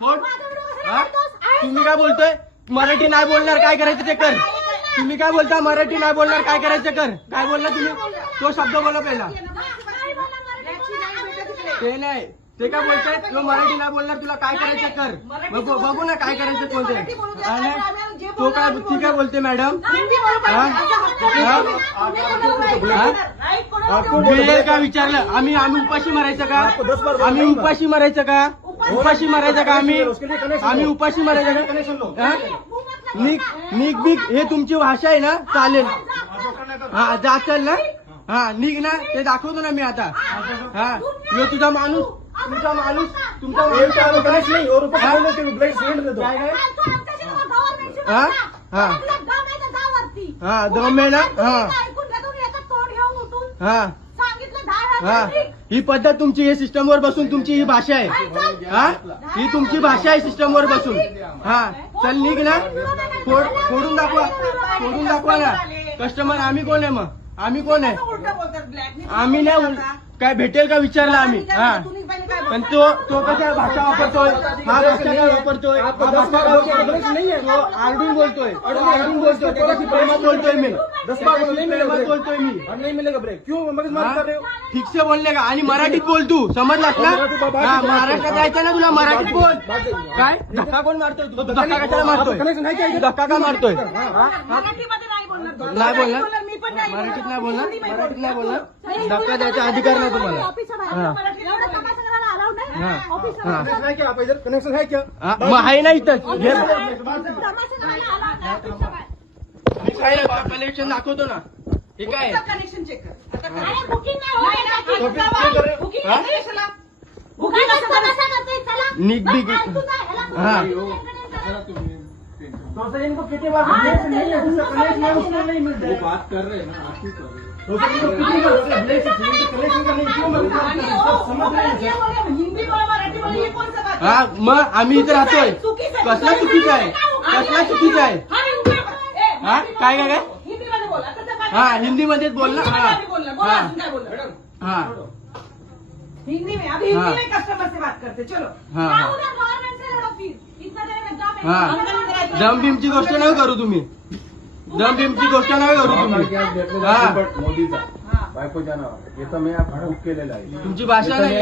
कोण? हा? तुम्ही काय बोलतोय? मराठी नाही बोलणार काय करायचं ते कर. तुम्ही काय बोलता? मराठी नाही बोलणार काय करायचं कर. काय बोलला तुम्ही? तो शब्द बोला पहिला. ते नाही, ते काय बोलताय? तो मराठी नाही बोलणार, तुला काय करायचं कर. बघू ना काय करायचं कोणते. तो काय, ती काय बोलते मॅडम? वेळ का विचारलं? आम्ही उपाशी मारायचं का? आम्ही उपाशी मारायचं का? उपाशी मारायचं का? आम्ही उपाशी मारायचं का? निक बिक हे तुमची भाषा आहे ना, चालेल. हा जाचल ना, हा निघ ना, ते दाखवतो ना मी आता. हा यो तुझा माणूस, तुमचा माणूस, तुमचा हा दम आहे ना. हा ही पद्धत तुमची, हे सिस्टम वर बसून तुमची ही भाषा आहे. हा ही तुमची भाषा आहे सिस्टम वर बसून. हा चल निघ ना, फोडून दाखवा ना. कस्टमर आम्ही कोण आहे मग? आम्ही कोण आहे? आम्ही नाही काय भेटेल का विचारला आम्ही. हा पण तो कशा भाषा वापरतोय? हा भाषा काय वापरतोय? तो आरडून बोलतोय, त्याच्याशी प्रेमात बोलतोय मी. बोलतोय मी. ठीक से बोलले का? आणि मराठीत बोल तू, समजलास ना? हा महाराष्ट्रात जायचं ना तुला, मराठीत बोल. काय धक्का कोण मारतोय? तू धक्का कशाला मारतोय? धक्का का मारतोय? नाही बोलणार, मराठीत नाही बोलणार, मराठीत नाही बोलणार. धक्का द्यायचा अधिकार नाही तुम्हाला. मग आहे ना इथं कलेक्शन दाखवतो ना. हे काय कनेक्शन चेक कर. निक बिग. हा तो इनको कितनी बार नहीं मिलता। वो बात कर रहे हैं ना, आप ही कर रहे हा मग आम्ही इथे राहतोय. कसला चुकीचं आहे? कसला चुकीचं आहे? हा काय काय काय? हा हिंदीमध्येच बोल ना. हा हा हिंदी में, अभी हिंदी में कस्टमर से बात करते. चलो हा दम बिमची गोष्ट नाही करू तुम्ही. दम बिमची गोष्ट नाही करू तुम्ही. हा मोदीचा बायको जाणार याचा मी बुक केलेला आहे. तुमची भाषा नाही.